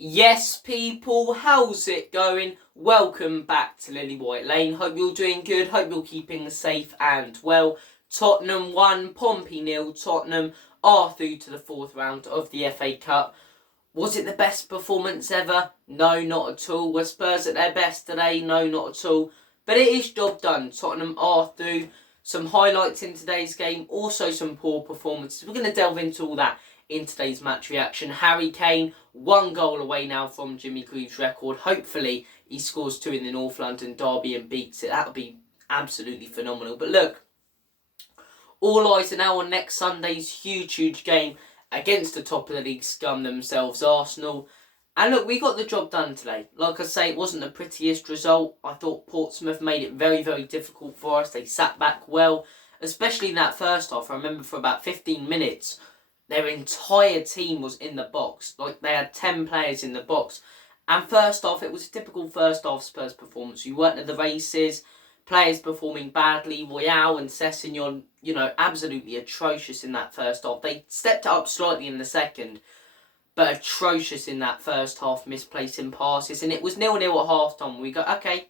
Yes, people, how's it going? Welcome back to Lily White Lane. Hope you're doing good. Hope you're keeping safe and well. Tottenham 1, Pompey 0. Tottenham are through to the fourth round of the FA Cup. Was it the best performance ever? No, not at all. Were Spurs at their best today? No, not at all. But it is job done. Tottenham are through. Some highlights in today's game. Also some poor performances. We're going to delve into all that in today's match reaction. Harry Kane, 1 goal away now from Jimmy Greaves' record. Hopefully he scores 2 in the North London derby and beats it. That would be absolutely phenomenal. But look, all eyes are now on next Sunday's huge game against the top of the league scum themselves, Arsenal. And look, we got the job done today. Like I say, it wasn't the prettiest result. I thought Portsmouth made it very difficult for us. They sat back well, especially in that first half. I remember for about 15 minutes, their entire team was in the box. Like, they had 10 players in the box. And first half, it was a typical first half Spurs performance. You weren't at the races. Players performing badly. Royale and Sessegnon, absolutely atrocious in that first half. They stepped it up slightly in the second, but atrocious in that first half, misplacing passes. And it was 0-0 at half-time. We go, okay,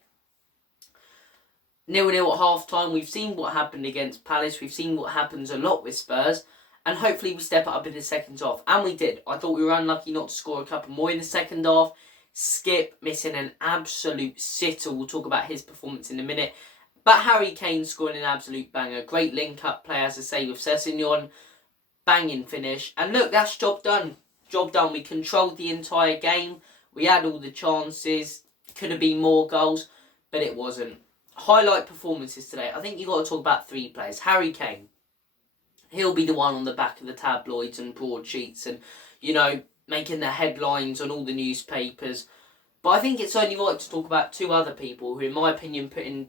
0-0 at half-time. We've seen what happened against Palace. We've seen what happens a lot with Spurs. And hopefully we step it up in the second half. And we did. I thought we were unlucky not to score a couple more in the second half. Skip missing an absolute sitter. We'll talk about his performance in a minute. But Harry Kane scoring an absolute banger. Great link-up play, as I say, with Sessegnon. Banging finish. And look, that's job done. Job done. We controlled the entire game. We had all the chances. Could have been more goals, but it wasn't. Highlight performances today. I think you've got to talk about 3 players. Harry Kane. He'll be the one on the back of the tabloids and broadsheets and, making the headlines on all the newspapers. But I think it's only right to talk about 2 other people who, in my opinion, put in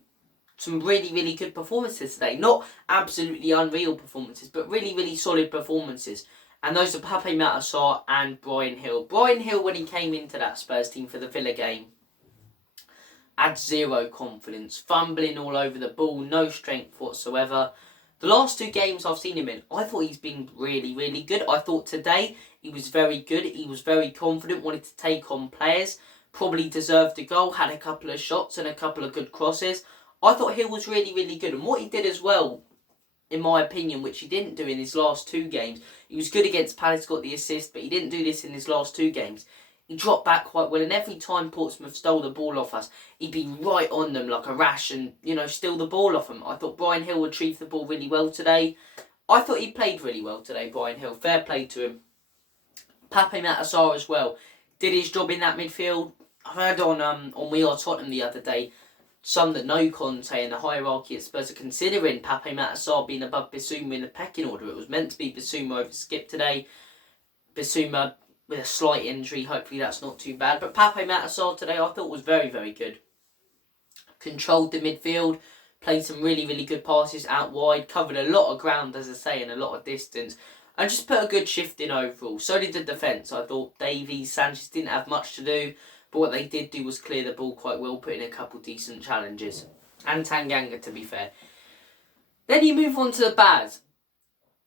some really good performances today. Not absolutely unreal performances, but really solid performances. And those are Pape Sarr and Bryan Gil. Bryan Gil, when he came into that Spurs team for the Villa game, had 0 confidence, fumbling all over the ball, no strength whatsoever. The last 2 games I've seen him in, I thought he's been really good. I thought today he was very good. He was very confident, wanted to take on players. Probably deserved a goal, had a couple of shots and a couple of good crosses. I thought Gil was really good. And what he did as well, in my opinion, which he didn't do in his last 2 games, he was good against Palace, got the assist, but he didn't do this in his last 2 games. He dropped back quite well, and every time Portsmouth stole the ball off us, he'd be right on them like a rash and, steal the ball off them. I thought Bryan Gil retrieved the ball really well today. I thought he played really well today, Bryan Gil. Fair play to him. Pape Sarr as well. Did his job in that midfield. I heard on We Are Tottenham the other day, some that know Conte and the hierarchy at Spurs are considering Pape Sarr being above Bissouma in the pecking order. It was meant to be Bissouma over Skip today. Bissouma with a slight injury, hopefully that's not too bad. But Pape Sarr today I thought was very good. Controlled the midfield, played some really good passes out wide, covered a lot of ground, as I say, and a lot of distance. And just put a good shift in overall. So did the defence. I thought Davies, Sanchez didn't have much to do, but what they did do was clear the ball quite well, put in a couple decent challenges. And Tanganga, to be fair. Then you move on to the bad.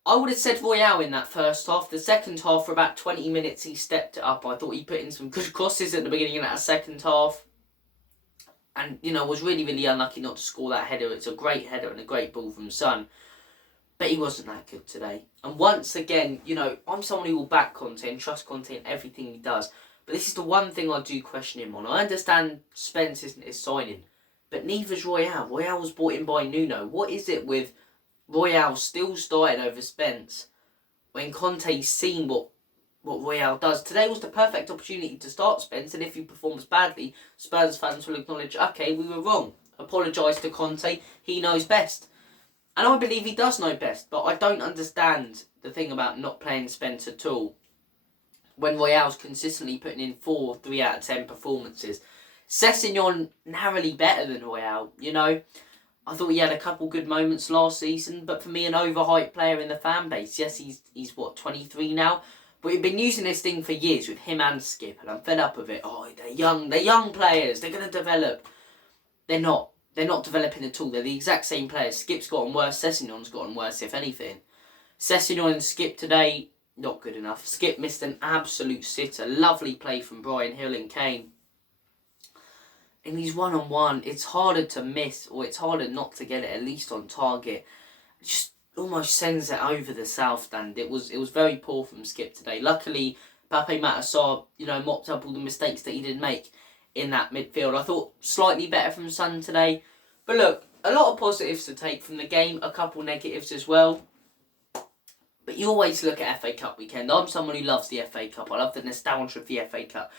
I would have said Royale in that first half. The second half, for about 20 minutes, he stepped it up. I thought he put in some good crosses at the beginning of that second half. And, was really unlucky not to score that header. It's a great header and a great ball from Son. But he wasn't that good today. And once again, I'm someone who will back Conte and trust Conte in everything he does. But this is the one thing I do question him on. I understand Spence isn't his signing, but neither's Royale. Royale was brought in by Nuno. What is it with Royale still starting over Spence when Conte's seen what Royale does? Today was the perfect opportunity to start Spence, and if he performs badly, Spurs fans will acknowledge, okay, we were wrong. Apologise to Conte, he knows best. And I believe he does know best, but I don't understand the thing about not playing Spence at all when Royale's consistently putting in 3 out of 10 performances. Sessegnon narrowly better than Royale, I thought he had a couple good moments last season, but for me, an overhyped player in the fan base. Yes, he's 23 now, but we've been using this thing for years with him and Skip, and I'm fed up with it. Oh, they're young players, they're going to develop. They're not developing at all. They're the exact same players. Skip's gotten worse, Sessegnon's gotten worse, if anything. Sessegnon and Skip today, not good enough. Skip missed an absolute sitter. Lovely play from Brian Hill and Kane. In these one-on-one, it's harder to miss, or it's harder not to get it at least on target. It just almost sends it over the south stand. It was very poor from Skip today. Luckily, Pape Sarr, mopped up all the mistakes that he did make in that midfield. I thought slightly better from Son today. But look, a lot of positives to take from the game, a couple negatives as well. But you always look at FA Cup weekend. I'm someone who loves the FA Cup. I love the nostalgia of the FA Cup.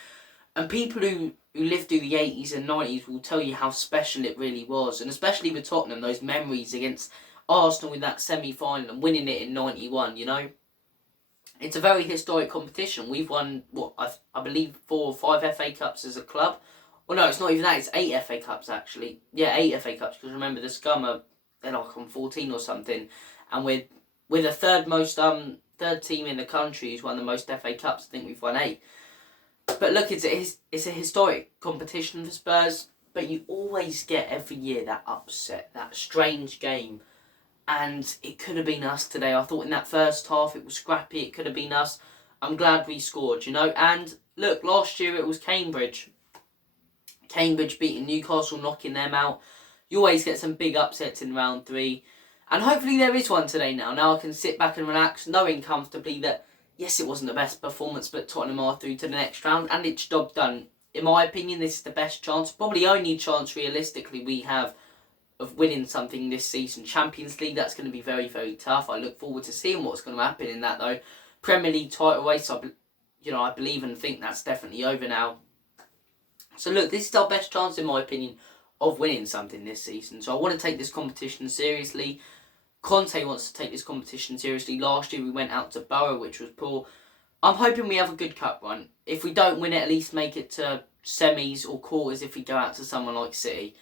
And people who lived through the 80s and 90s will tell you how special it really was. And especially with Tottenham, those memories against Arsenal in that semi-final and winning it in 91, It's a very historic competition. We've won, I believe 4 or 5 FA Cups as a club. Well, no, it's not even that. It's 8 FA Cups, actually. Yeah, 8 FA Cups. Because remember, the Scum they're like on 14 or something. And we're the third team in the country who's won the most FA Cups. I think we've won 8. But look, it's a historic competition for Spurs, but you always get every year that upset, that strange game, and it could have been us today. I thought in that first half it was scrappy, it could have been us. I'm glad we scored, and look, last year it was Cambridge beating Newcastle, knocking them out. You always get some big upsets in round 3, and hopefully there is one today now I can sit back and relax, knowing comfortably that yes, it wasn't the best performance, but Tottenham are through to the next round, and it's job done. In my opinion, this is the best chance, probably only chance realistically we have of winning something this season. Champions League, that's going to be very, very tough. I look forward to seeing what's going to happen in that, though. Premier League title race, I believe and think that's definitely over now. So look, this is our best chance, in my opinion, of winning something this season. So I want to take this competition seriously. Conte wants to take this competition seriously. Last year we went out to Borough, which was poor. I'm hoping we have a good cup run. If we don't win it, at least make it to semis or quarters if we go out to someone like City.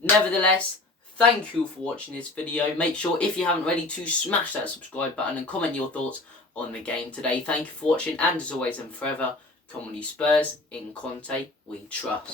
Nevertheless, thank you for watching this video. Make sure, if you haven't already, to smash that subscribe button and comment your thoughts on the game today. Thank you for watching, and as always and forever, come on you Spurs, in Conte we trust.